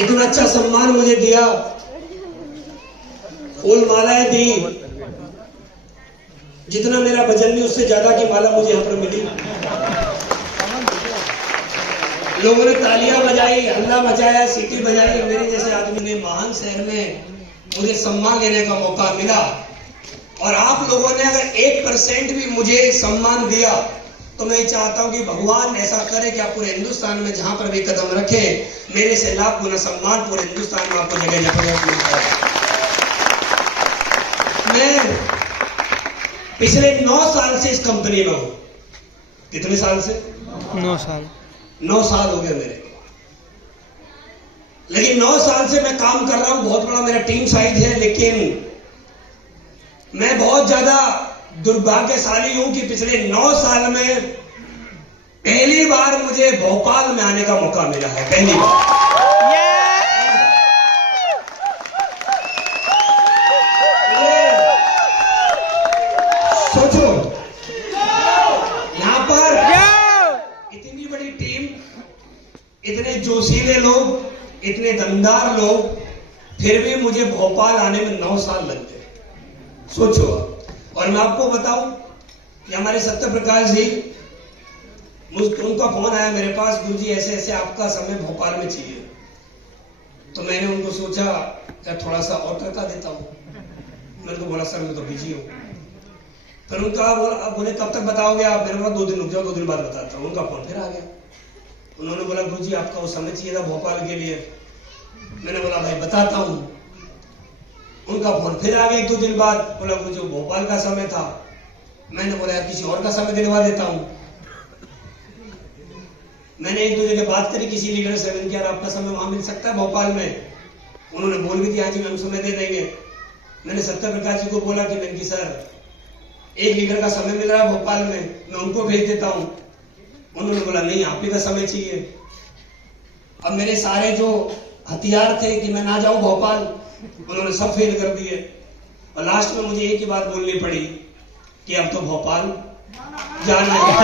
इतना अच्छा सम्मान मुझे दिया, फूल मालाएं दी, जितना मेरा वजन नहीं उससे ज्यादा की माला मुझे यहाँ पर मिली। लोगों ने तालियां बजाई, हल्ला मचाया, सीटी बजाई। मेरे जैसे आदमी ने महान शहर में मुझे सम्मान लेने का मौका मिला। और आप लोगों ने अगर 1% भी मुझे सम्मान दिया तो मैं चाहता हूं कि भगवान ऐसा करे कि आप पूरे हिंदुस्तान में जहां पर भी कदम रखें, मेरे से लाख गुना सम्मान पूरे हिंदुस्तान में आपको जगह जगह मिलता है। मैं पिछले 9 साल से इस कंपनी में हूं। कितने साल से? 9 साल। 9 साल हो गए मेरे। लेकिन 9 साल से मैं काम कर रहा हूं, बहुत बड़ा मेरा टीम साइज है। लेकिन मैं बहुत ज्यादा दुर्भाग्यशाली हूं कि पिछले 9 साल में पहली बार मुझे भोपाल में आने का मौका मिला है। पहली बार। सोचो, यहां पर इतनी बड़ी टीम, इतने जोशीले लोग, इतने दमदार लोग, फिर भी मुझे भोपाल आने में 9 साल लग गए। सोचो। और मैं आपको बताऊं कि हमारे सत्य प्रकाश जी, उनका फोन आया मेरे पास, गुरुजी ऐसे ऐसे आपका समय भोपाल में चाहिए। तो मैंने उनको सोचा क्या थोड़ा सा और करता देता हूं। मैंने तो बोला सर मैं तो बिजी हूं। फिर उनका बोले कब तक बताओगे आप? मैंने बोला 2 दिन रुक जाओ, 2 दिन बाद बताता हूं। उनका फोन फिर आ गया। उन्होंने बोला गुरुजी आपका वो समय चाहिए था भोपाल के लिए। मैंने बोला भाई बताता हूं। उनका फोन फिर आ गया 1-2 दिन बाद, बोला मुझे भोपाल का समय था। मैंने बोला यार किसी और का समय दिलवा देता हूं। मैंने 1-2 जगह बात करी किसी लीडर से, मैंने कहा आपका समय वहां मिल सकता है भोपाल में? उन्होंने बोल भी दिया जी हम समय दे देंगे। मैंने सत्य प्रकाश जी को बोला कि मैंने सर एक लीडर का समय मिल रहा है भोपाल में, मैं उनको भेज देता हूं। उन्होंने बोला नहीं आप ही का समय चाहिए। अब मेरे सारे जो हथियार थे कि मैं ना जाऊं भोपाल, उन्होंने सब फेल कर दिए। और लास्ट में मुझे एक ही बात बोलनी पड़ी कि अब तो भोपाल जाना है।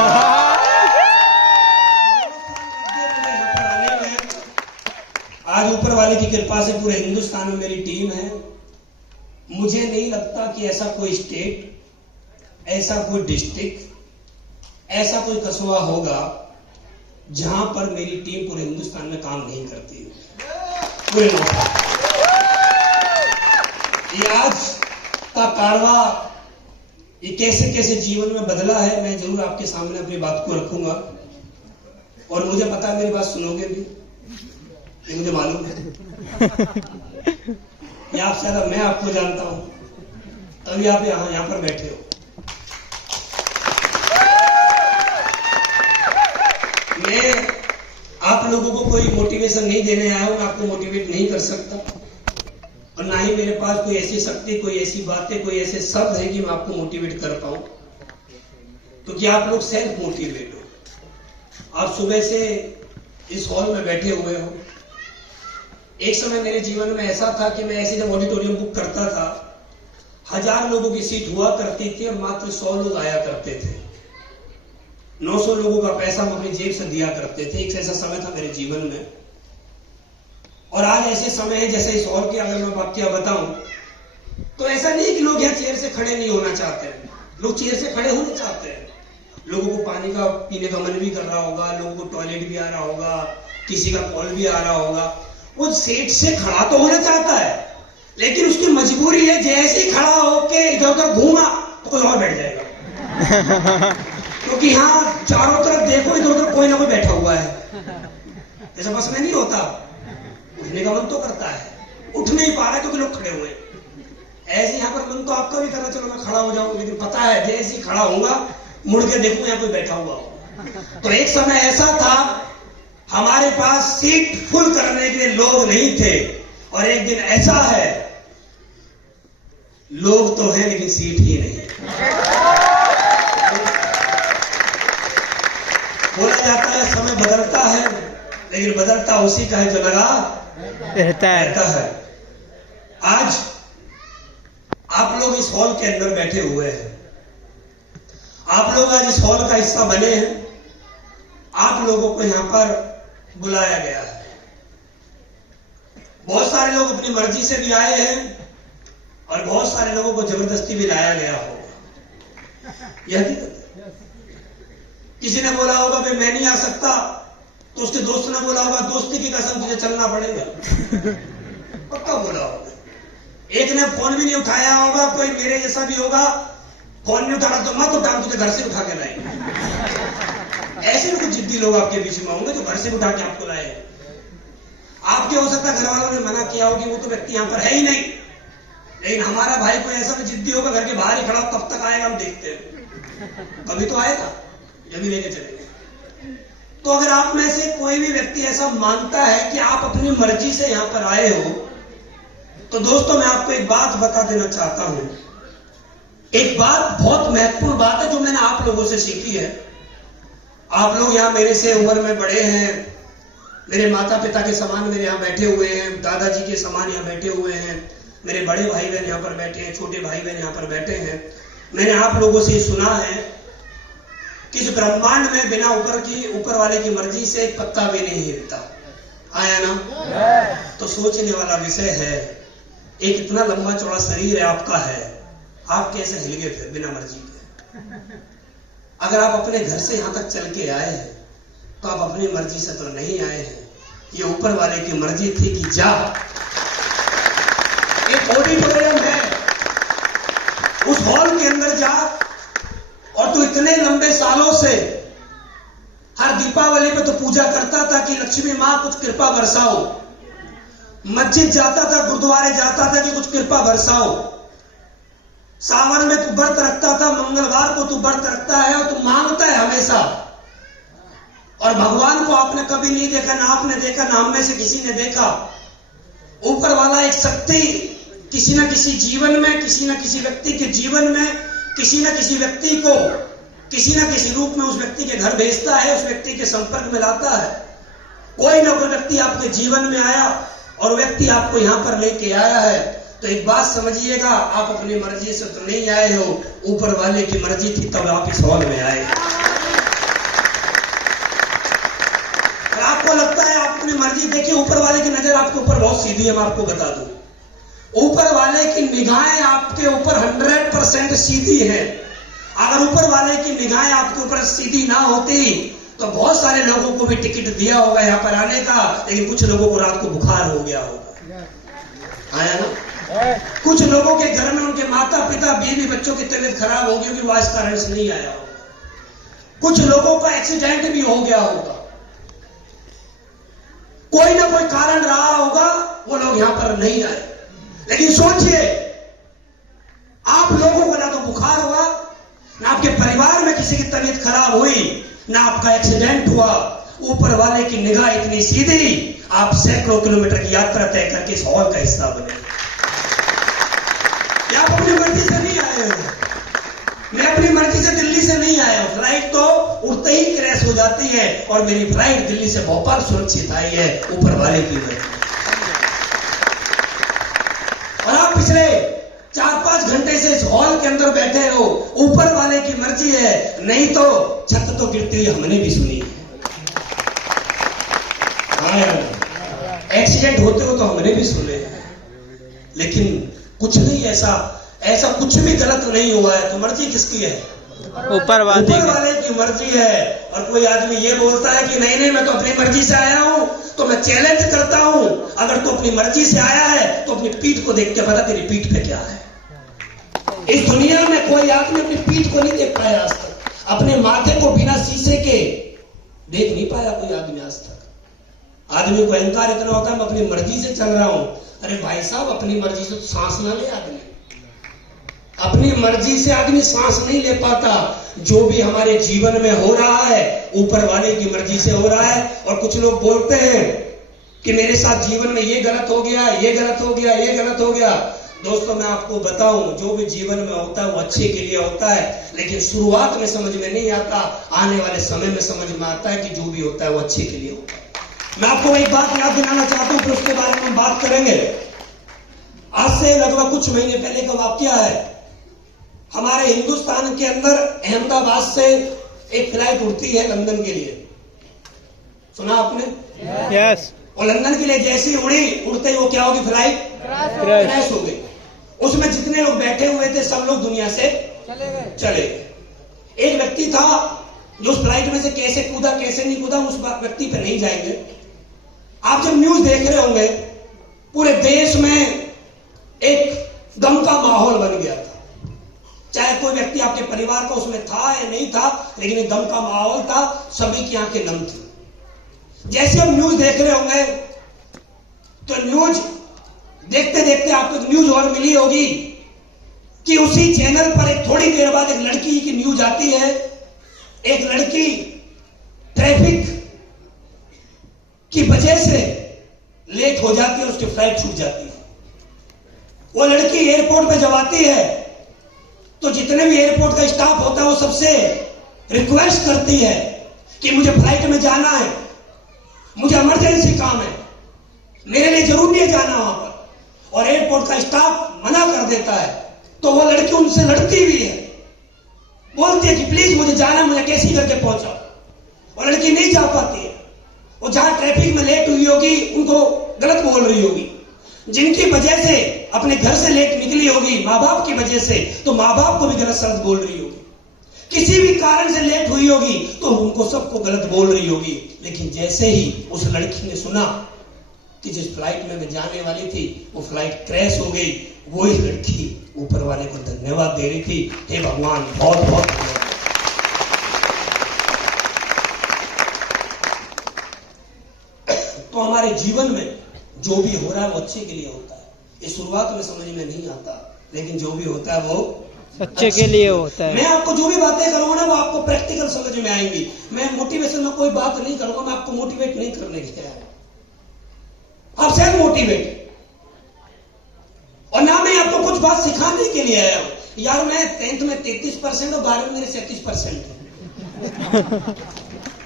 आज ऊपर वाले की कृपा से पूरे हिंदुस्तान में मेरी टीम है। मुझे नहीं लगता कि ऐसा कोई स्टेट, ऐसा कोई डिस्ट्रिक्ट, ऐसा कोई कस्बा होगा जहां पर मेरी टीम पूरे हिंदुस्तान में काम नहीं करती। पूरे ये आज का कारवा ये कैसे कैसे जीवन में बदला है, मैं जरूर आपके सामने अपनी बात को रखूंगा। और मुझे पता है मेरी बात सुनोगे भी, ये मुझे मालूम है। ये आप ज्यादा मैं आपको जानता हूं, तभी आप यहां पर बैठे हो। मैं आप लोगों को कोई मोटिवेशन नहीं देने आया हूं, मैं आपको मोटिवेट नहीं कर सकता। और ना ही मेरे पास कोई ऐसी शक्ति, कोई ऐसी बातें, कोई ऐसे शब्द है कि मैं आपको मोटिवेट कर पाऊं। तो क्या आप लोग सेल्फ मोटिवेट हो? आप सुबह से इस हॉल में बैठे हुए हो। एक समय मेरे जीवन में ऐसा था कि मैं ऐसे जब ऑडिटोरियम बुक करता था, 1000 लोगों की सीट हुआ करती थी और मात्र 100 लोग आया करते थे। 900 लोगों का पैसा हम अपनी जेब से दिया करते थे। एक ऐसा समय था मेरे जीवन में। और आज ऐसे समय है जैसे इस हॉल की अगर मैं वाक्य बताऊं तो ऐसा नहीं कि लोग यहाँ चेयर से खड़े नहीं होना चाहते हैं। लोग चेयर से खड़े होना चाहते हैं। लोगों को पानी का पीने का मन भी कर रहा होगा, लोगों को टॉयलेट भी आ रहा होगा, किसी का कॉल भी आ रहा होगा। वो सीट से खड़ा तो होना चाहता है, लेकिन उसकी मजबूरी है जैसे ही खड़ा होके इधर उधर घूमा तो कोई और बैठ जाएगा। क्योंकि यहाँ चारों तरफ देखो इधर उधर कोई ना कोई बैठा हुआ है। जैसे बस में नहीं होता, उठने का मन तो करता है, उठ नहीं पा रहा क्योंकि लोग खड़े हुए हैं। ऐसे यहाँ पर मन तो आपका भी कर रहा चलो मैं खड़ा हो जाऊं, लेकिन पता है जैसे ही खड़ा होऊंगा मुड़ के देखूं यहाँ कोई बैठा हुआ हो। तो एक समय ऐसा था हमारे पास सीट फुल करने के लिए लोग नहीं थे। और एक दिन ऐसा है लोग तो हैं लेकिन सीट ही नहीं है। बोला जाता है समय बदलता है, लेकिन बदलता उसी का है जो लगा रहता है। आज आप लोग इस हॉल के अंदर बैठे हुए हैं। आप लोग आज इस हॉल का हिस्सा बने हैं। आप लोगों को यहां पर बुलाया गया है। बहुत सारे लोग अपनी मर्जी से भी आए हैं और बहुत सारे लोगों को जबरदस्ती भी लाया गया होगा। यह हकीकत है। किसी ने बोला होगा भाई मैं नहीं आ सकता, तो उसके दोस्त ने बोला होगा दोस्ती की कसम तुझे चलना पड़ेगा। पक्का बोला होगा। एक ने फोन भी नहीं उठाया होगा, कोई मेरे जैसा भी होगा, फोन नहीं उठाना तो मत उठा, तुझे घर से उठा के लाएंगे। ऐसे भी कुछ जिद्दी लोग आपके बीच में होंगे जो घर से उठा के आपको लाए। आपके हो सकता है घर वालों ने मना किया हो कि वो तो व्यक्ति यहां पर है ही नहीं, लेकिन हमारा भाई कोई ऐसा भी जिद्दी होगा घर के बाहर ही खड़ा, कब तक आएगा हम देखते हैं, कभी तो आएगा, ये भी लेके चलेंगे। तो अगर आप में से कोई भी व्यक्ति ऐसा मानता है कि आप अपनी मर्जी से यहां पर आए हो, तो दोस्तों मैं आपको एक बात बता देना चाहता हूं। एक बात बहुत महत्वपूर्ण बात है जो मैंने आप लोगों से सीखी है। आप लोग यहां मेरे से उम्र में बड़े हैं, मेरे माता पिता के समान मेरे यहां बैठे हुए हैं, दादाजी के समान यहां बैठे हुए हैं, मेरे बड़े भाई बहन यहां पर बैठे हैं, छोटे भाई बहन यहां पर बैठे हैं। मैंने आप लोगों से सुना है कि इस ब्रह्मांड में बिना ऊपर वाले की मर्जी से एक पत्ता भी नहीं हिलता। आया ना? तो सोचने वाला विषय है, एक इतना लंबा चौड़ा शरीर है आपका है, आप कैसे हिल गए फिर बिना मर्जी के? अगर आप अपने घर से यहां तक चल के आए हैं तो आप अपनी मर्जी से तो नहीं आए हैं, ये ऊपर वाले की मर्जी थी कि जा। एक ऑडिटोरियम है, उस हॉल के अंदर जा और तू इतने लंबे सालों से हर दीपावली पे तो पूजा करता था कि लक्ष्मी मां कुछ कृपा बरसाओ, मस्जिद जाता था, गुरुद्वारे जाता था कि कुछ कृपा बरसाओ, सावन में तू व्रत रखता था, मंगलवार को तू व्रत रखता है और तू मांगता है हमेशा, और भगवान को आपने कभी नहीं देखा, ना आपने देखा ना हम में से किसी ने देखा। ऊपर वाला एक शक्ति किसी ना किसी जीवन में, किसी ना किसी व्यक्ति के जीवन में, किसी ना किसी व्यक्ति को किसी ना किसी रूप में उस व्यक्ति के घर भेजता है, उस व्यक्ति के संपर्क में लाता है। कोई ना कोई व्यक्ति आपके जीवन में आया और व्यक्ति आपको यहां पर लेके आया है। तो एक बात समझिएगा, आप अपनी मर्जी से तो नहीं आए हो, ऊपर वाले की मर्जी थी तब आप इस हॉल में आए। और आपको लगता है आप अपनी मर्जी, देखिए ऊपर वाले की नजर आपके ऊपर बहुत सीधी है, मैं आपको बता दूं। ऊपर वाले की निगाहें आपके ऊपर 100% सीधी है। अगर ऊपर वाले की निगाहें आपके ऊपर सीधी ना होती तो बहुत सारे लोगों को भी टिकट दिया होगा यहाँ पर आने का, लेकिन कुछ लोगों को रात को बुखार हो गया होगा। आया ना? कुछ लोगों के घर में उनके माता पिता बीवी बच्चों की तबीयत खराब होगी कि वह इस कारण से नहीं आया होगा। कुछ लोगों का एक्सीडेंट भी हो गया होगा, कोई ना कोई कारण रहा होगा, वो लोग यहां पर नहीं आए। लेकिन सोचिए, आप लोगों को ना तो बुखार हुआ, ना आपके परिवार में किसी की तबीयत खराब हुई, ना आपका एक्सीडेंट हुआ, ऊपर वाले की निगाह इतनी सीधी, आप सैकड़ों किलोमीटर की यात्रा तय करके इस हॉल का हिस्सा बने। आप अपनी मर्जी से नहीं आए हो, मैं अपनी मर्जी से दिल्ली से नहीं आया हूं। फ्लाइट तो उड़ते ही क्रैश हो जाती है और मेरी फ्लाइट दिल्ली से भोपाल सुरक्षित आई है, ऊपर वाले की मर्जी। और आप पिछले 4-5 घंटे से इस हॉल के अंदर बैठे हो, ऊपर वाले की मर्जी है, नहीं तो छत तो गिरती हुई हमने भी सुनी है। एक्सीडेंट होते हो तो हमने भी सुने हैं, लेकिन कुछ नहीं ऐसा कुछ भी गलत नहीं हुआ है। तो मर्जी किसकी है? ऊपर वाले की मर्जी है। और कोई आदमी ये बोलता है कि नहीं मैं तो अपनी मर्जी से आया हूं, तो मैं चैलेंज करता हूं, अगर तू अपनी मर्जी से आया है तो अपनी पीठ को देख के बता तेरी पीठ पे क्या है। इस दुनिया में कोई आदमी अपनी पीठ को नहीं देख पाया आज तक, अपने माथे को बिना शीशे के देख नहीं पाया कोई आदमी आज तक। आदमी को अहंकार इतना होता है मैं अपनी मर्जी से चल रहा हूं। अरे भाई साहब, अपनी मर्जी से तो सांस ना ले आदमी, अपनी मर्जी से आदमी सांस नहीं ले पाता। जो भी हमारे जीवन में हो रहा है ऊपर वाले की मर्जी से हो रहा है। और कुछ लोग बोलते हैं कि मेरे साथ जीवन में ये गलत हो गया, ये गलत हो गया, ये गलत हो गया। दोस्तों मैं आपको बताऊं, जो भी जीवन में होता है वो अच्छे के लिए होता है, लेकिन शुरुआत में समझ में नहीं आता, आने वाले समय में समझ में आता है कि जो भी होता है वो अच्छे के लिए होता है। मैं आपको एक बात याद दिलाना चाहता हूं, फिर उसके बारे में हम बात करेंगे। आज से लगभग कुछ महीने पहले का वाकया है। हमारे हिंदुस्तान के अंदर अहमदाबाद से एक फ्लाइट उड़ती है लंदन के लिए, सुना आपने? यस। और लंदन के लिए जैसे ही उड़ी, उड़ते ही वो क्या होगी, फ्लाइट क्रैश हो गई। उसमें जितने लोग बैठे हुए थे सब लोग दुनिया से चले गए। एक व्यक्ति था जो उस फ्लाइट में से कैसे कूदा कैसे नहीं कूदा, उस व्यक्ति पे नहीं जाएंगे। आप जब न्यूज देख रहे होंगे, पूरे देश में एक गम का माहौल बन गया था। चाहे कोई व्यक्ति आपके परिवार का उसमें था या नहीं था, लेकिन एक गम का माहौल था, सभी की आंखें नम थी। जैसे हम न्यूज देख रहे होंगे तो न्यूज देखते देखते आपको न्यूज और मिली होगी कि उसी चैनल पर एक थोड़ी देर बाद एक लड़की की न्यूज आती है। एक लड़की ट्रैफिक की वजह से लेट हो जाती है, उसकी फ्लाइट छूट जाती है। वो लड़की एयरपोर्ट पे जब आती है तो जितने भी एयरपोर्ट का स्टाफ होता है वो सबसे रिक्वेस्ट करती है कि मुझे फ्लाइट में जाना है, मुझे इमरजेंसी काम है, मेरे लिए जरूरी है जाना वहां पर। और एयरपोर्ट का स्टाफ मना कर देता है तो वो लड़की उनसे लड़ती भी है, बोलती है कि प्लीज मुझे जाना, मुझे कैसे करके पहुंचाओ। और लड़की नहीं जा पाती है। वो जहां ट्रैफिक में लेट हुई होगी उनको गलत बोल रही होगी, जिनकी वजह से अपने घर से लेट निकली होगी माँ बाप की वजह से, तो माँ बाप को भी गलत शब्द बोल रही होगी। किसी भी कारण से लेट हुई होगी तो उनको सबको गलत बोल रही होगी। लेकिन जैसे ही उस लड़की ने सुना कि जिस फ्लाइट में मैं जाने वाली थी वो फ्लाइट क्रैश हो गई, वही लड़की ऊपर वाले को धन्यवाद दे रही थी, हे भगवान बहुत बहुत धन्यवाद। तो हमारे जीवन में जो भी हो रहा है वो अच्छे के लिए होता है। ये शुरुआत में समझ में नहीं आता, लेकिन जो भी होता है वो अच्छे के लिए होता है। मैं आपको जो भी बातें करूंगा ना वो आपको प्रैक्टिकल समझ में आएंगी। मैं मोटिवेशन में कोई बात नहीं करूंगा, मैं आपको मोटिवेट नहीं करने के लिए आया, आप सेल्फ मोटिवेट। और ना मैं आपको कुछ बात सिखाने के लिए आया हूं। यार मैं 10th में 33% और 12वीं में मेरे 37% है।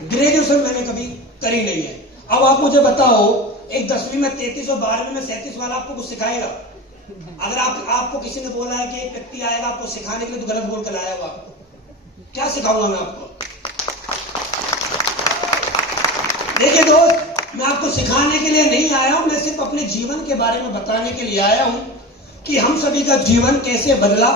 ग्रेजुएशन मैंने कभी करी नहीं है। अब आप मुझे बताओ, एक 10वीं में 33 और 12वीं में 37 वाला आपको कुछ सिखाएगा? अगर आपको किसी ने बोला है कि एक व्यक्ति आएगा आपको सिखाने के लिए, तो गलत बोल कर लाया हो आपको, क्या सिखाऊंगा मैं आपको? देखिए दोस्त, मैं आपको सिखाने के लिए नहीं आया हूं, मैं सिर्फ अपने जीवन के बारे में बताने के लिए आया हूं कि हम सभी का जीवन कैसे बदला।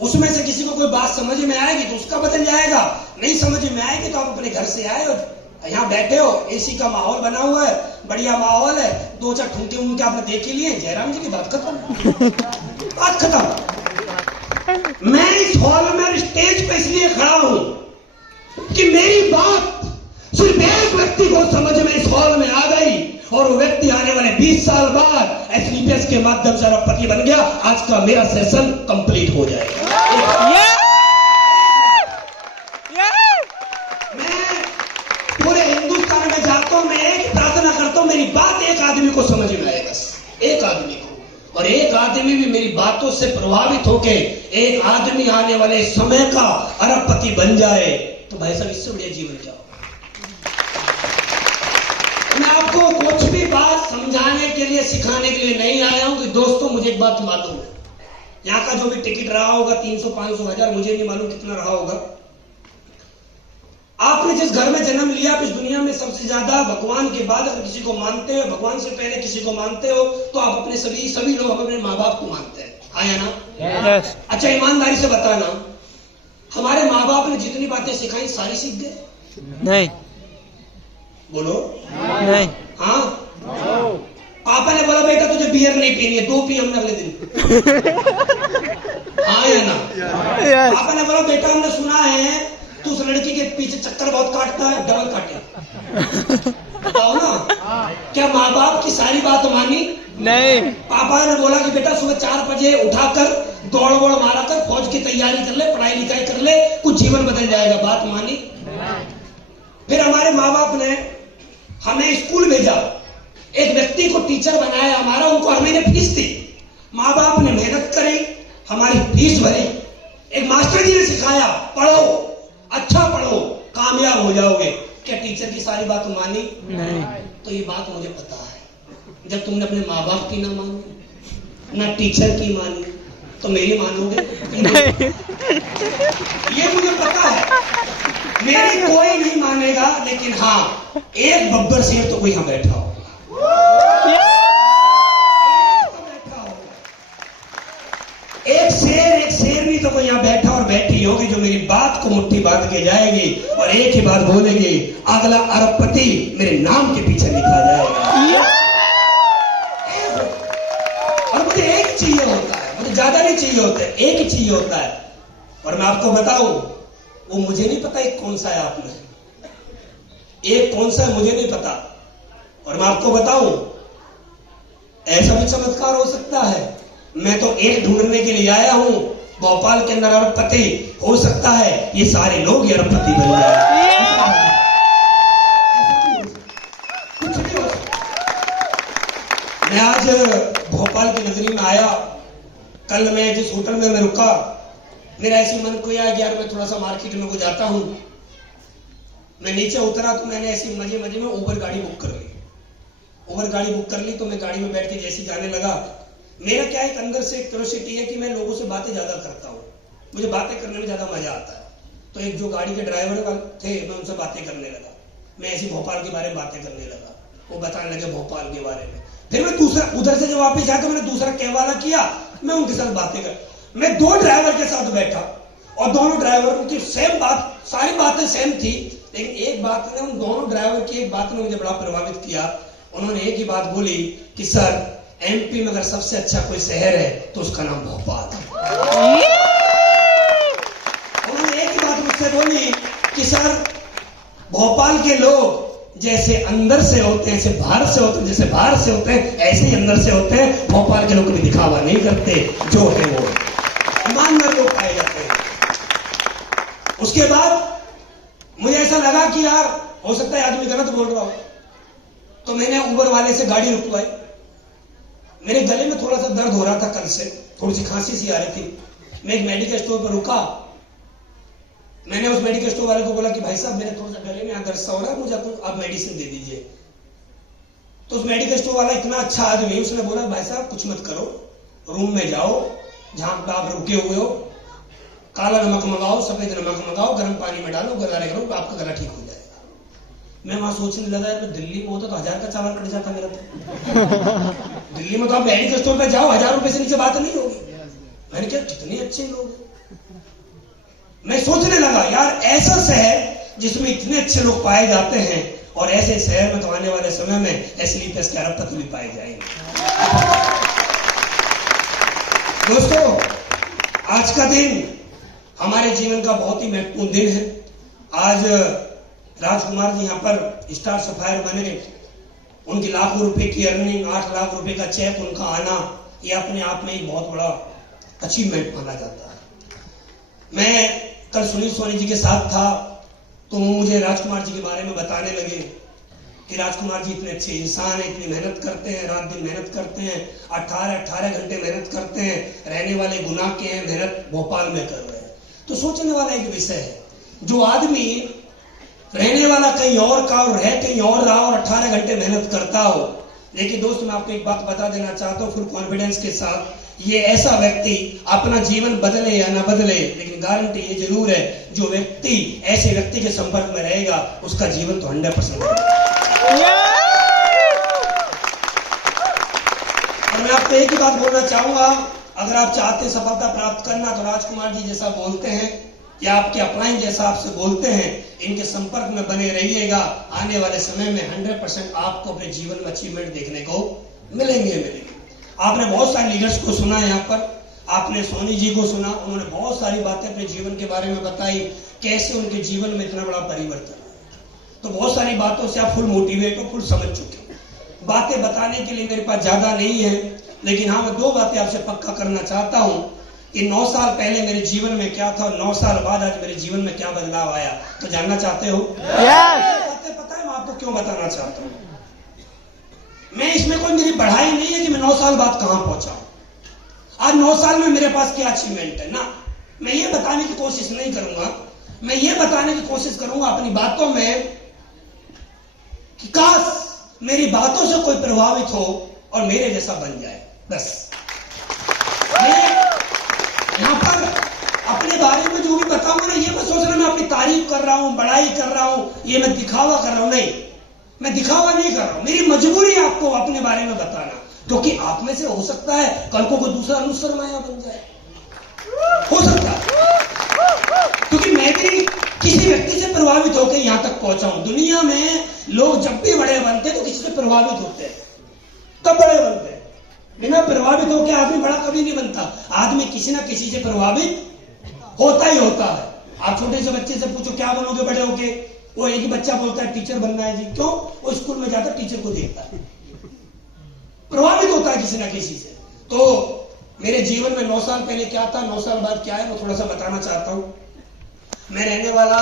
उसमें से किसी को कोई बात समझ में आएगी तो उसका बदल जाएगा, नहीं समझ में आएगी तो आप अपने घर से आए और यहाँ बैठे हो, एसी का माहौल बना हुआ है, बढ़िया माहौल है, 2-4 ठुमके उनके आपने देख ही लिए, जयराम जी की बात खत्म। बात खत्म। मैं इस हॉल में स्टेज पे इसलिए खड़ा हूं कि मेरी बात सिर्फ एक व्यक्ति को समझ में इस हॉल में आ गई और वो व्यक्ति आने वाले 20 साल बाद एसलीपीएस के माध्यम से अरबपति बन गया। आज का मेरा सेशन कंप्लीट हो जाएगा। पूरे हिंदुस्तान में जाता हूं, मैं एक प्रार्थना करता हूं, मेरी बात एक आदमी को समझ में आए, बस एक आदमी को। और एक आदमी भी मेरी बातों से प्रभावित होके एक आदमी आने वाले समय का अरबपति बन जाए, तो भाई साहब इससे बढ़िया जीवन क्या होगा? मैं आपको कुछ भी बात समझाने के लिए सिखाने के लिए नहीं आया हूं कि दोस्तों मुझे एक बात मालूम है, यहाँ का जो भी टिकट रहा होगा 300, 500, 1000, मुझे नहीं मालूम कितना रहा होगा। आपने जिस घर में जन्म लिया, आप इस दुनिया में सबसे ज्यादा भगवान के बाद अगर किसी को मानते हो, भगवान से पहले किसी को मानते हो, तो आप अपने सभी लोग अपने माँ बाप को मानते हैं, आया ना? yes. अच्छा ईमानदारी से बताना, हमारे माँ बाप ने जितनी बातें सिखाई सारी सीख गए? नहीं। बोलो नहीं। हाँ no. पापा ने बोला बेटा तुझे बियर नहीं पीनी है, 2 पी हमने अगले दिन। हाँ या ना? yes. पापा ने बोला बेटा हमने सुना है तू उस लड़की के पीछे चक्कर बहुत काटता है, डबल काटे। बताओ ना, क्या माँ बाप की सारी बात मानी? नहीं। पापा ने बोला कि बेटा सुबह 4 बजे उठाकर दौड़ वोड़ मारा कर, फौज की तैयारी कर ले, पढ़ाई लिखाई कर ले, कुछ जीवन बदल जाएगा, बात मानी? फिर हमारे माँ बाप ने हमें स्कूल भेजा, एक व्यक्ति को टीचर बनाया हमारा, उनको हर महीने फीस दी। माँ बाप ने मेहनत करी, हमारी फीस भरी। एक मास्टर जी ने सिखाया पढ़ो, अच्छा पढ़ो, कामयाब हो जाओगे। क्या टीचर की सारी बात मानी? नहीं। तो ये बात मुझे पता है, जब तुमने अपने माँ बाप की ना मानी, ना टीचर की मानी, तो मेरी मानोगे? नहीं। ये मुझे पता है, मेरी कोई नहीं मानेगा, लेकिन हाँ एक बब्बर शेर तो कोई यहाँ बैठा होगा। से कोई यहाँ बैठा और बैठी होगी जो मेरी बात को मुट्ठी बांध के जाएगी और एक ही बात बोलेगी, अगला अरबपति मेरे नाम के पीछे लिखा जाएगा। और मुझे एक चाहिए होता है, मुझे ज्यादा नहीं चाहिए होता है, एक ही चाहिए होता है। और मैं आपको बताऊं, वो मुझे नहीं पता एक कौन सा है आप में, एक कौन सा है मुझे नहीं पता। और मैं आपको बताऊं, ऐसा भी चमत्कार हो सकता है, मैं तो एक ढूंढने के लिए आया हूं, भोपाल के अंदर अरबपति हो सकता है ये सारे लोग ही अरबपति बन जाए। कुछ नहीं हो सकता। मैं आज भोपाल की नगरी में आया, कल मैं जिस होटल में मैं रुका, मेरा ऐसी मन को आया कि यार मैं थोड़ा सा मार्केट में को जाता हूं। मैं नीचे उतरा तो मैंने ऐसी मजे मजे में उबर गाड़ी बुक कर ली। उबर गाड़ी बुक कर ली तो मैं गाड़ी में बैठ के जैसे जाने लगा, मेरा क्या एक अंदर से क्यूरियोसिटी है कि मैं लोगों से बातें ज्यादा करता हूँ, मुझे बातें करने में ज्यादा मजा आता है। तो एक जो गाड़ी के ड्राइवर थे, मैं उनसे बातें करने लगा, मैं ऐसी भोपाल के बारे में बातें करने लगा, वो बताने लगे भोपाल के बारे में। फिर मैं दूसरा उधर से जब वापस आया तो मैंने दूसरा कैब वाला किया, मैं उनके साथ बातें कर, मैं दो ड्राइवर के साथ बैठा और दोनों ड्राइवरों की सेम बात, सारी बातें सेम थी, लेकिन एक बात ने, उन दोनों ड्राइवर की एक बात ने मुझे बड़ा प्रभावित किया। उन्होंने एक ही बात बोली कि सर, एमपी में अगर सबसे अच्छा कोई शहर है तो उसका नाम भोपाल है। उन्होंने एक ही बात मुझसे बोली कि सर, भोपाल के लोग जैसे अंदर से होते हैं, ऐसे बाहर से होते हैं, जैसे बाहर से होते हैं ऐसे ही अंदर से होते हैं। भोपाल के लोग कभी दिखावा नहीं करते, जो है वो ईमानदार लोग पाए जाते हैं। उसके बाद मुझे ऐसा लगा कि यार हो सकता है आदमी गलत बोल रहा हो, तो मैंने उबर वाले से गाड़ी रुकवाई। मेरे गले में थोड़ा सा दर्द हो रहा था, कल से थोड़ी सी खांसी सी आ रही थी। मैं एक मेडिकल स्टोर पर रुका, मैंने उस मेडिकल स्टोर वाले को बोला कि भाई साहब, मेरे थोड़ा सा गले में दर्द सा हो रहा है, मुझे आप मेडिसिन दे दीजिए। तो उस मेडिकल स्टोर वाला इतना अच्छा आदमी, उसने बोला भाई साहब कुछ मत करो, रूम में जाओ जहां पर आप रुके हुए हो, काला नमक मंगाओ, सफेद नमक मंगाओ, गर्म पानी में डालो, गरारे करो, आपका गला ठीक हो जाएगा। मैं वहां सोचने लगा, यार दिल्ली में होता तो 1000 का चावल कट जाता मेरा तो। दिल्ली में तो आप मेडिकल स्टोर पे जाओ, 1000 रुपए से नीचे बात नहीं होगी। मैंने क्या, कितने अच्छे लोग हैं। मैं सोचने लगा, यार ऐसा शहर जिसमें इतने अच्छे लोग पाए जाते हैं, और ऐसे शहर में तो आने वाले समय में एसलीपीएस के अरबपति भी पाए जाएंगे। दोस्तों, आज का दिन हमारे जीवन का बहुत ही महत्वपूर्ण दिन है। आज राजकुमार जी यहाँ पर स्टार सफायर बने, उनकी लाखों रुपए की अर्निंग, 8 लाख रुपए का चेक उनका आना, ये अपने आप में एक बहुत बड़ा अचीवमेंट माना जाता है। मैं कल सुनील सोनी जी के साथ था, तो वो मुझे राजकुमार जी के बारे में बताने लगे कि राजकुमार जी इतने अच्छे इंसान हैं, इतनी मेहनत करते हैं, रात दिन मेहनत करते हैं, 18 घंटे मेहनत करते हैं, रहने वाले गुना के हैं, मेहनत भोपाल में कर रहे हैं। तो सोचने वाला एक विषय है, जो आदमी रहने वाला कहीं और का और रह कहीं और रहा और 18 घंटे मेहनत करता हो। लेकिन दोस्त, मैं आपको एक बात बता देना चाहता हूँ फुल कॉन्फिडेंस के साथ, ये ऐसा व्यक्ति अपना जीवन बदले या ना बदले, लेकिन गारंटी ये जरूर है, जो व्यक्ति ऐसे व्यक्ति के संपर्क में रहेगा उसका जीवन तो 100% और मैं आपको एक ही बात बोलना चाहूंगा, अगर आप चाहते हैं सफलता प्राप्त करना, तो राजकुमार जी जैसा बोलते हैं या आपके अपलाइन जैसा आपसे बोलते हैं, इनके संपर्क में बने रहिएगा। आने वाले समय में 100% आपको अपने जीवन में अचीवमेंट देखने को मिलेंगे। आपने बहुत सारे लीडर्स को सुना यहाँ पर, आपने सोनी जी को सुना, उन्होंने बहुत सारी बातें अपने जीवन के बारे में बताई, कैसे उनके जीवन में इतना बड़ा परिवर्तन है। तो बहुत सारी बातों से आप फुल मोटिवेट हो, फुल समझ चुके। बातें बताने के लिए मेरे पास ज्यादा नहीं है, लेकिन हाँ, मैं 2 बातें आपसे पक्का करना चाहता हूँ कि 9 साल पहले मेरे जीवन में क्या था और 9 साल बाद आज मेरे जीवन में क्या बदलाव आया। तो जानना चाहते हो? बातें पता है मैं आपको क्यों बताना चाहता हूँ। मैं इसमें कोई मेरी बढ़ाई नहीं है कि मैं 9 साल बाद कहां पहुंचा हूं। आज 9 साल में मेरे पास क्या अचीवमेंट है ना, मैं ये बताने की कोशिश नहीं करूंगा। मैं ये बताने की कोशिश करूंगा अपनी बातों में कि काश मेरी बातों से कोई प्रभावित हो और मेरे जैसा बन जाए। बस मैं यहां पर अपने बारे में जो भी बताऊंगा ना, ये मैं सोच रहा हूं मैं अपनी तारीफ कर रहा हूं, बड़ाई कर रहा हूं, ये मैं दिखावा कर रहा हूं। नहीं, मैं दिखावा नहीं कर रहा हूं। मेरी मजबूरी है आपको अपने बारे में बताना, क्योंकि आप में से हो सकता है कल को कोई दूसरा अनुसर माया बन जाए, हो सकता है। क्योंकि मैं भी किसी व्यक्ति से प्रभावित होकर यहां तक पहुंचा हूं। दुनिया में लोग जब भी बड़े बनते हैं तो किसी से प्रभावित होते हैं, तब बड़े बनते हैं। बिना प्रभावित होकर आदमी बड़ा कभी नहीं बनता। आदमी किसी ना किसी से प्रभावित होता ही होता है। आप छोटे से बच्चे से पूछो क्या बनोगे बड़े होके, वो एक ही बच्चा बोलता है टीचर बनना है जी। क्यों? वो स्कूल में जाकर टीचर को देखता है, प्रभावित होता है किसी ना किसी से। तो मेरे जीवन में 9 साल पहले क्या था, 9 साल बाद क्या है, वो थोड़ा सा बताना चाहता हूं। मैं रहने वाला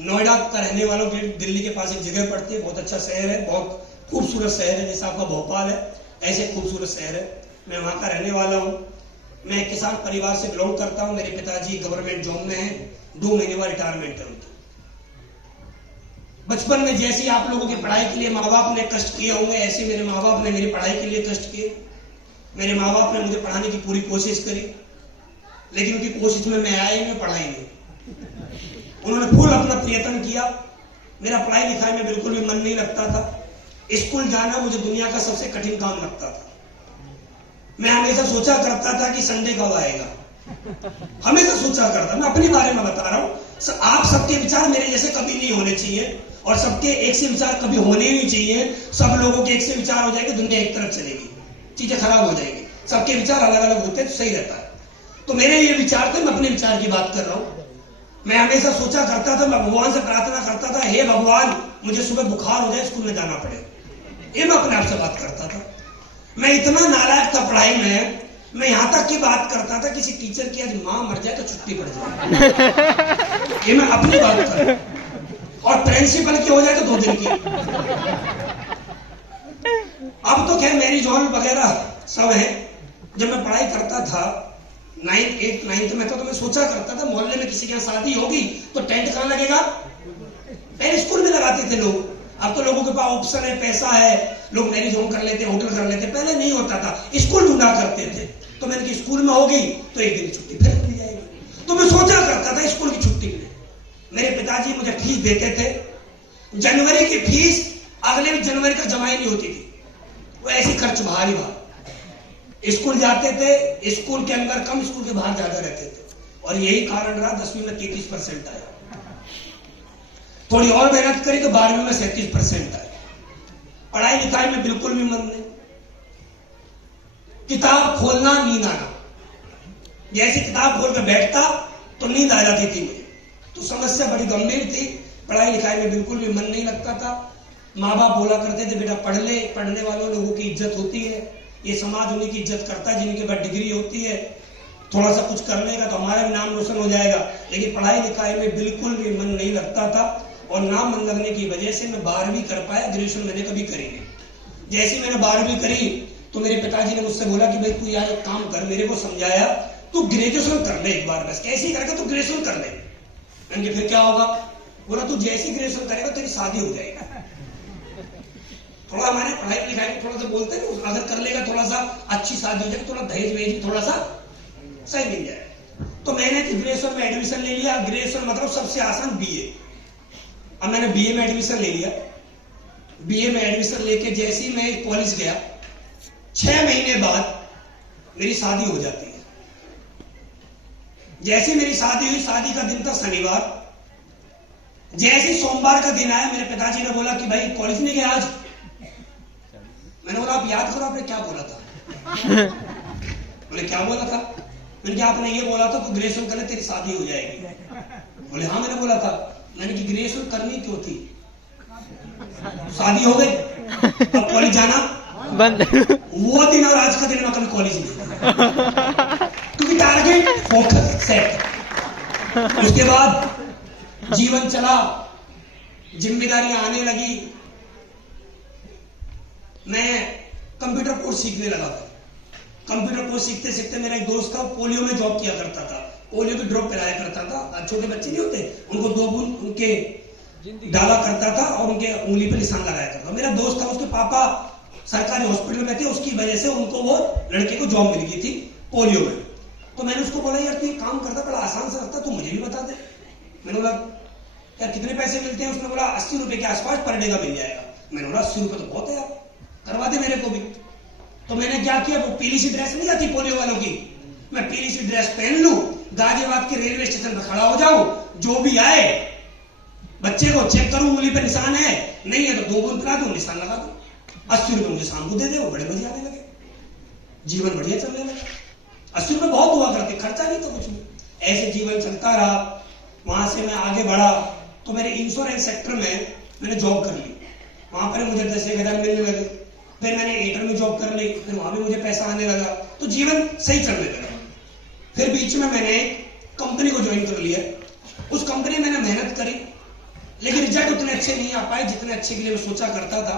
नोएडा का रहने वाला हूं। दिल्ली के पास एक जगह पड़ती है, बहुत अच्छा शहर है, बहुत खूबसूरत शहर है। जैसा आपका भोपाल है ऐसे खूबसूरत शहर है। मैं वहां का रहने वाला हूं। मैं किसान परिवार से बिलोंग करता हूं। मेरे पिताजी गवर्नमेंट जॉब में हैं, 2 महीने बाद रिटायरमेंट है उनकी। बचपन में जैसे आप लोगों की पढ़ाई के लिए माँ बाप ने कष्ट किए होंगे, ऐसे मेरे माँ बाप ने मेरी पढ़ाई के लिए कष्ट किए। मेरे माँ बाप ने मुझे पढ़ाने की पूरी कोशिश करी, लेकिन उनकी कोशिश में मैं आया ही नहीं, पढ़ाई नहीं। उन्होंने फुल अपना प्रयत्न किया। मेरा पढ़ाई लिखाई में बिल्कुल भी मन नहीं लगता था। स्कूल जाना मुझे दुनिया का सबसे कठिन काम लगता था। मैं हमेशा सोचा करता था कि संडे कब आएगा, हमेशा सोचा करता। मैं अपने बारे में बता रहा हूं। आप सबके विचार मेरे जैसे कभी नहीं होने चाहिए, और सबके एक से विचार कभी होने नहीं चाहिए। सब लोगों के एक से विचार हो जाएंगे, दुनिया एक तरफ चलेगी, चीजें खराब हो जाएंगी। सबके विचार अलग अलग होते हैं तो सही रहता है। तो मेरे ये विचार थे, मैं अपने विचार की बात कर रहा हूं। मैं हमेशा सोचा करता था, मैं भगवान से प्रार्थना करता था, हे भगवान मुझे सुबह बुखार हो जाए, स्कूल में जाना पड़े। ये मैं अपने आप से बात करता था। मैं इतना नालायक था पढ़ाई में, मैं यहां तक की बात करता था किसी टीचर की आज मां मर जाए तो छुट्टी पड़ जाए। ये मैं अपनी बात कर रहा हूं। और प्रिंसिपल की हो जाए तो 2 दिन की। अब तो खैर मैरिज हॉल वगैरह सब है। जब मैं पढ़ाई करता था 9th 8th 9th में था, तो मैं सोचा करता था मोहल्ले में किसी के यहाँ शादी होगी तो टेंट कहां लगेगा, पहले स्कूल में लगाते थे लोग। अब तो लोगों के पास ऑप्शन है, पैसा है, लोग मैरिज होम कर लेते, होटल कर लेते। पहले नहीं होता था, स्कूल ढूंढा करते थे। तो मैंने कि स्कूल में होगी तो एक दिन छुट्टी फिर मिल जाएगी। तो मैं सोचा करता था स्कूल की छुट्टी में। मेरे पिताजी मुझे फीस देते थे। जनवरी की फीस अगले भी जनवरी तक जमा ही नहीं होती थी, वो ऐसी खर्च बाहर ही बाहर। स्कूल जाते थे, स्कूल के अंदर कम, स्कूल के बाहर ज्यादा रहते थे। और यही कारण रहा 10वीं में 33% आया। थोड़ी और मेहनत करी तो 12वीं में 37% आया। पढ़ाई लिखाई में बिल्कुल भी मन नहीं। किताब खोलना, नींद आना। जैसे किताब खोल कर बैठता तो नींद आ जाती थी मुझे। तो समस्या बड़ी गंभीर थी। पढ़ाई लिखाई में बिल्कुल भी मन नहीं लगता था। माँ बाप बोला करते थे बेटा पढ़ ले, पढ़ने वालों लोगों की इज्जत होती है, ये समाज उन्हीं की इज्जत करता है जिनके पास डिग्री होती है। थोड़ा सा कुछ कर लेगा तो हमारा भी नाम रोशन हो जाएगा। लेकिन पढ़ाई लिखाई में बिल्कुल भी मन नहीं लगता था, और ना मन लगने की वजह से मैं 12वीं कर पाया, ग्रेजुएशन मैंने कभी करी नहीं। जैसे मैंने 12वीं करी तो मेरे पिताजी ने मुझसे बोला कि भाई तू यार एक काम कर, मेरे को समझाया, तू ग्रेजुएशन कर ले एक बार, बस कैसे ही करके तू ग्रेजुएशन कर ले। मैंने फिर क्या होगा? बोला तू जैसे ही ग्रेजुएशन करेगा तेरी शादी हो जाएगी। थोड़ा हमारे पढ़ाई लिखाई में थोड़ा सा बोलते हैं, अगर कर लेगा थोड़ा सा अच्छी शादी हो जाएगी, थोड़ा दहेज वेज थोड़ा सा सही मिल जाए। तो मैंने ग्रेजुएशन में एडमिशन ले लिया। ग्रेजुएशन मतलब सबसे आसान बीए। अब मैंने बीए में एडमिशन ले लिया। बीए में एडमिशन लेके जैसे ही मैं कॉलेज गया, 6 महीने बाद मेरी शादी हो जाती है। जैसे मेरी शादी हुई, शादी का दिन था शनिवार। जैसे सोमवार का दिन आया, मेरे पिताजी ने बोला कि भाई कॉलेज नहीं गया आज। मैंने बोला आप याद करो आपने क्या बोला था। बोले क्या बोला था? मैंने कहा आपने ये बोला था तो ग्रेजुएशन कर ले तेरी शादी हो जाएगी। बोले हाँ मैंने बोला था। मैंने कि ग्रेजुएशन करनी क्यों थी? शादी हो गई, अब कॉलेज जाना बंद। वो दिन और आज का दिन में कभी कॉलेज नहीं, क्योंकि टारगेट फोकस सेट। उसके बाद जीवन चला, जिम्मेदारियां आने लगी। मैं कंप्यूटर कोर्स सीखने लगा था। कंप्यूटर कोर्स सीखते सीखते मेरा एक दोस्त था, पोलियो में जॉब किया करता था, पोलियो की ड्रॉप पिलाया करता था। छोटे बच्चे नहीं होते, उनको 2 बूंद उनके डाला करता था और उनके उंगली पे निशान लगाया करता था। मेरा दोस्त था, उसके पापा सरकारी हॉस्पिटल में थे, उसकी वजह से उनको वो लड़के को जॉब मिल गई थी पोलियो में। तो मैंने उसको बोला यार तू काम करता, बड़ा आसान से रखता, तू मुझे भी बता दे। मैंने बोला यार कितने पैसे मिलते हैं? उसने बोला 80 रुपए के आसपास पर डे का मिल जाएगा। मैंने बोला 80 रुपए तो बहुत है यार, करवा दे मेरे को भी। तो मैंने क्या किया, वो पीली सी ड्रेस नहीं आती पोलियो वालों की, मैं पीली सी ड्रेस पहन लूं, गाजियाबाद के रेलवे स्टेशन पर खड़ा हो जाऊं, जो भी आए बच्चे को चेक करूं, उंगली पे निशान है, नहीं है तो 2 बूंद पिला दूं, निशान लगा दूं। 80 रुपए मुझे शाम को दे दे, वो बड़े मजे आने लगे, जीवन बढ़िया चलने लगा। 80 रुपए बहुत हुआ करते, खर्चा नहीं तो कुछ नहीं। ऐसे जीवन चलता रहा। वहां से मैं आगे बढ़ा तो मेरे इंश्योरेंस सेक्टर में मैंने जॉब कर ली। वहां पर मुझे 10,000 मिलने लगे। फिर मैंने एयरटेल में जॉब कर ली, फिर वहां भी मुझे पैसा आने लगा, तो जीवन सही चलने लगा। फिर बीच में मैंने कंपनी को ज्वाइन कर लिया। उस कंपनी में मैंने मेहनत करी, लेकिन रिजल्ट उतने अच्छे नहीं आ पाए जितने अच्छे के लिए मैं सोचा करता था।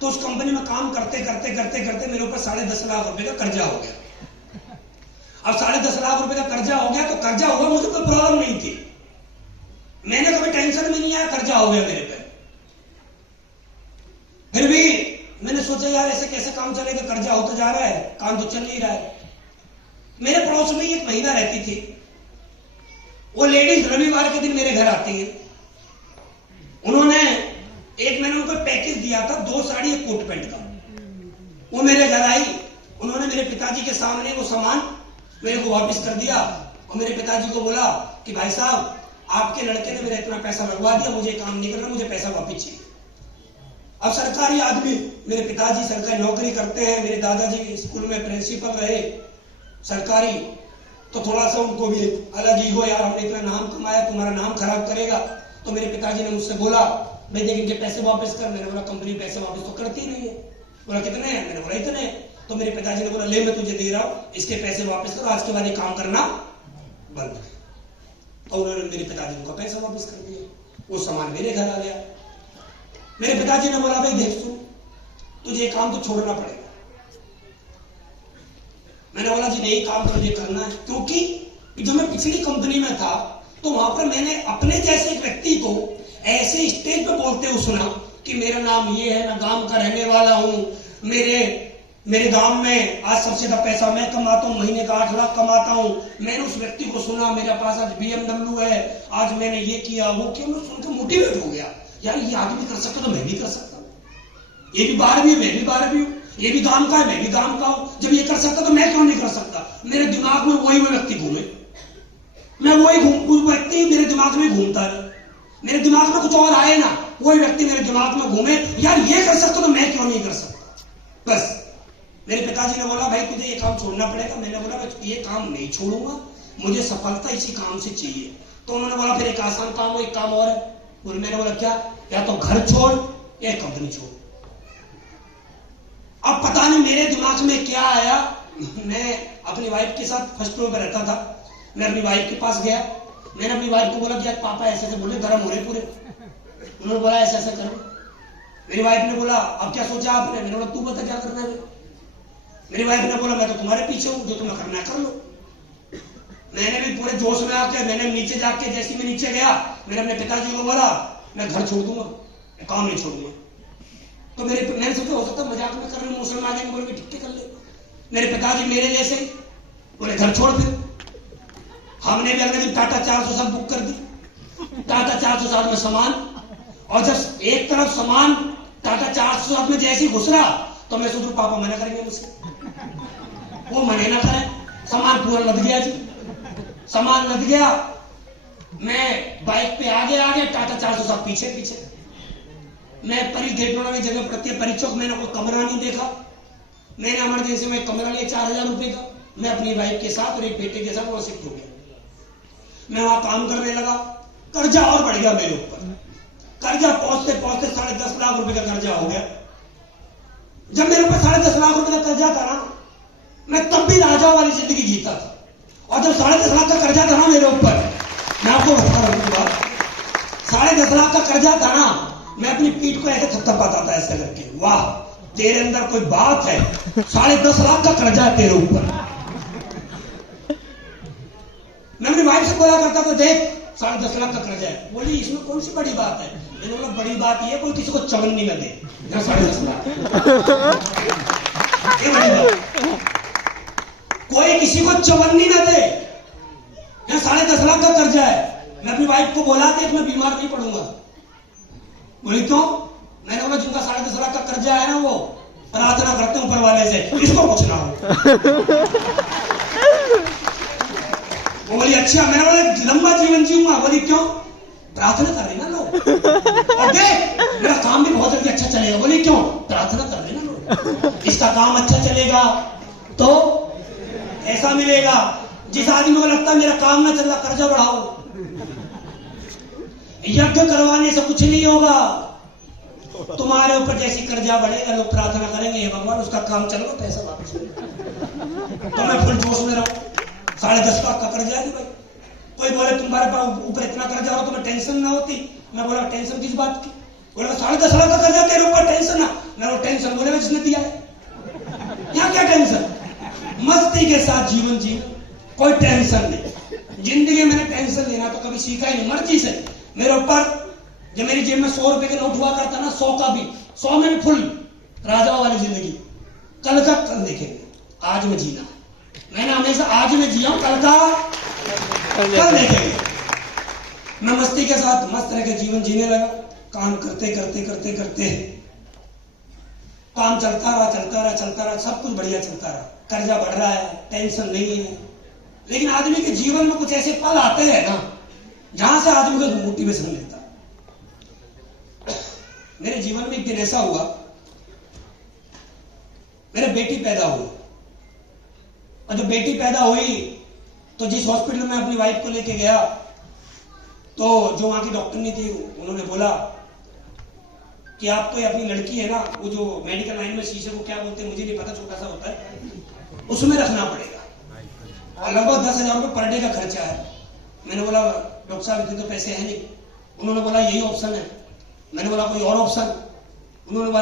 तो उस कंपनी में काम करते करते करते करते मेरे ऊपर 10.5 लाख रुपए का कर्जा हो गया। अब 10.5 लाख रुपए का कर्जा हो गया, तो कर्जा हुआ, मुझे कोई प्रॉब्लम नहीं थी, मैंने कभी टेंशन में नहीं आया, कर्जा हो गया मेरे पे। फिर भी मैंने सोचा यार ऐसे कैसे काम चलेगा, कर्जा होता जा रहा है, काम तो चल नहीं रहा है। मेरे पड़ोस में एक महिला रहती थी, वो लेडीज रविवार के दिन मेरे घर आती है। उन्होंने मैंने उनको पैकेज दिया था, 2 साड़ी 1 कोट पैंट का। वो मेरे घर आई, उन्होंने मेरे पिताजी के सामने वो सामान मेरे को वापस कर दिया और मेरे पिताजी को बोला कि भाई साहब आपके लड़के ने मेरा इतना पैसा लगवा दिया, मुझे काम नहीं करना, मुझे पैसा वापस चाहिए। अब सरकारी आदमी, मेरे पिताजी सरकारी नौकरी करते हैं, मेरे दादाजी स्कूल में प्रिंसिपल रहे सरकारी, तो थोड़ा सा उनको भी अलग ईगो, यार हमने इतना नाम कमाया, तुम्हारा नाम खराब करेगा। तो मेरे पिताजी ने मुझसे बोला भाई देख इनके पैसे वापस कर। मैंने बोला कंपनी पैसे वापस तो करती नहीं है। बोला कितने हैं? मैंने बोला इतने। तो मेरे पिताजी ने बोला ले मैं तुझे दे रहा हूं, इसके पैसे वापस करो, आज के बाद ये काम करना बंद कर। और उन्होंने मेरे पिताजी ने पैसा वापस कर दिया, वो सामान मेरे घर आ गया। मेरे पिताजी ने बोला भाई देख सुन, तुझे ये काम तो छोड़ना पड़ेगा। मैंने बोला जी नहीं, काम तो मुझे करना है, क्योंकि जब मैं पिछली कंपनी में था तो वहां पर मैंने अपने जैसे एक व्यक्ति को ऐसे स्टेज पे बोलते हुए सुना कि मेरा नाम ये है, मैं गांव का रहने वाला हूं, मेरे गांव में आज सबसे ज्यादा पैसा मैं कमाता हूं, महीने का 8 लाख कमाता हूं। मैंने उस व्यक्ति को सुना, मेरे पास आज BMW है, आज मैंने ये किया वो किया। मैं सुनकर मोटिवेट हो गया, यार ये आदमी कर सकता तो मैं भी कर सकता हूं। ये भी 12वीं, मैं भी 12वीं हूं, ये भी गांव का है, मैं भी गांव का हूं। जब ये कर सकता तो मैं क्यों नहीं कर सकता? मेरे दिमाग में वही व्यक्ति घूमे, मैं वही व्यक्ति मेरे दिमाग में घूमता रहे, मेरे दिमाग में कुछ और आए ना, वही व्यक्ति मेरे दिमाग में घूमे, यार ये कर सकता तो मैं क्यों नहीं कर सकता। बस मेरे पिताजी ने बोला भाई तुझे ये काम छोड़ना पड़ेगा। मैंने बोला मैं ये काम नहीं छोड़ूंगा, मुझे सफलता इसी काम से चाहिए। तो उन्होंने बोला फिर एक आसान काम हो, एक काम और है। मैंने बोला क्या? या तो घर छोड़ या कंपनी छोड़। अब पता नहीं मेरे दिमाग में क्या आया, मैं अपनी वाइफ के साथ फर्स्ट फ्लोर पर रहता था। मैं अपनी वाइफ के पास गया, मैंने अपनी वाइफ को बोला कि पापा ऐसे ऐसे बोले, गर्म हो रहे पूरे। उन्होंने बोला ऐसे ऐसे करो। मेरी वाइफ ने बोला अब क्या सोचा आपने? मैंने बोला तू बता क्या करना है। मेरी वाइफ ने बोला मैं तो तुम्हारे पीछे हूं, जो तुम्हें करना है कर लो। मैंने भी पूरे जोश में आके मैंने नीचे जाके, जैसे मैं नीचे गया, मैंने अपने पिताजी को बोला मैं घर छोड़ दूंगा, काम नहीं छोड़ूंगा। तो मैंने सोचा हो सकता मजाक में कर रहे, मुसलमान आदमी बोल के ठीक कर ले। मेरे पिताजी मेरे जैसे बोले घर छोड़। फिर हमने भी अगले दिन टाटा 407 बुक कर दी, टाटा 407 में सामान। और जब एक तरफ सामान टाटा 407 में जैसे ही घुस रहा तो मैं सोचू पापा मना करेंगे मुझसे, वो मना ना करें। सामान पूरा लद गया जी, सामान लद गया। मैं बाइक पे आगे आगे, टाटा 407 पीछे पीछे। मैं परी गेट वाली जगह पड़ती है परी चौक, मैंने कोई कमरा नहीं देखा। मैंने इमरजेंसी में कमरा लिया 4000 रुपए का। मैं अपनी वाइफ के साथ और एक बेटे के साथ वहां शिफ्ट हो गया। मैं वहां काम करने लगा, कर्जा और बढ़ गया मेरे ऊपर। कर्जा पहुंचते पहुंचते 10.5 लाख रुपए का कर्जा हो गया। जब मेरे ऊपर 10.5 लाख रुपए का कर्जा था ना, मैं तब भी राजा वाली जिंदगी जीता था। और जब 10.5 लाख का कर्जा था ना मेरे ऊपर, मैं आपको बता रहा हूं बात, 10.5 लाख का कर्जा था ना, मैं अपनी पीठ को ऐसे थपथपाता था ऐसे करके, वाह तेरे अंदर कोई बात है, 10.5 लाख का कर्जा है तेरे ऊपर। मैं अपनी वाइफ से बोला करता था देख 10.5 लाख का कर्जा है। बोली इसमें कौन सी बड़ी बात है? मैंने बोला बड़ी बात ये कोई किसी को चवन्नी न दे 10.5 लाख, ये बड़ी बात। कोई किसी को चवन्नी न दे, 10.5 लाख का कर्जा है। मैं अपनी वाइफ को बोला देख मैं बीमार नहीं पड़ूंगा। बोली तो मैंने बोला जिनका 10.5 लाख का कर्जा है ना वो प्रार्थना करते ऊपर वाले से इसको कुछ ना हो। वो बोली अच्छा, मैंने बोला लंबा जीवन जीऊंगा। बोली क्यों? प्रार्थना कर रहे ना लोग। और देख मेरा काम भी बहुत जल्दी अच्छा चलेगा। बोली क्यों? प्रार्थना कर रहे ना लोग। इसका काम अच्छा चलेगा तो ऐसा मिलेगा। जिस आदमी को लगता है मेरा काम ना चल रहा, कर्जा बढ़ाओ। यज्ञ करवाने से कुछ नहीं होगा। तुम्हारे ऊपर जैसी कर्जा बढ़ेगा, लोग प्रार्थना करेंगे हे भगवान उसका काम चल रहा, पैसा वापस तो मैं फुल जोश में रहूं। 10.5 लाख का कर्जा है भाई। कोई बोले तुम्हारे पास ऊपर इतना कर्जा हो तुम्हें टेंशन ना होती। मैं बोला टेंशन किस बात की? बोला 10.5 लाख का कर्जा तेरे ऊपर, टेंशन ना। मैं बोला टेंशन बोले जिसने दिया है, यहाँ क्या टेंशन? मस्ती के साथ जीवन जीना, कोई टेंशन नहीं। जिंदगी में मैंने टेंशन लेना तो कभी सीखा ही नहीं। मर्जी से मेरे ऊपर जब मेरी जेब में 100 रुपए का नोट हुआ करता ना, 100 का भी, 100 में भी फुल राजाओं वाली जिंदगी। कल का कल देखेंगे, आज में जीना। मैंने हमेशा आज में जिया हूं, कल का कल देखेंगे। मैं मस्ती के साथ मस्त रह के जीवन जीने लगा। काम करते करते करते करते काम चलता रहा, सब कुछ बढ़िया चलता रहा। कर्जा बढ़ रहा है, टेंशन नहीं है। लेकिन आदमी के जीवन में कुछ ऐसे पल आते हैं ना, जहां से आदमी को मोटिवेशन मिलता है। मेरे जीवन में एक दिन ऐसा हुआ, मेरे बेटी पैदा हुई। और जब बेटी पैदा हुई तो जिस हॉस्पिटल में अपनी वाइफ को लेके गया, तो जो वहां की डॉक्टरनी थी उन्होंने बोला कि आपको ये अपनी लड़की है ना, वो जो मेडिकल लाइन में शीशे को क्या बोलते हैं मुझे नहीं पता, छोटा सा होता है, उसमें रखना पड़ेगा और लगभग 10,000 रुपये पर डे का खर्चा है। मैंने बोला डॉक्टर साहब इतने तो पैसे हैं नहीं। उन्होंने बोला यही ऑप्शन है। मैंने बोला कोई और ऑप्शन? उन्होंने बोला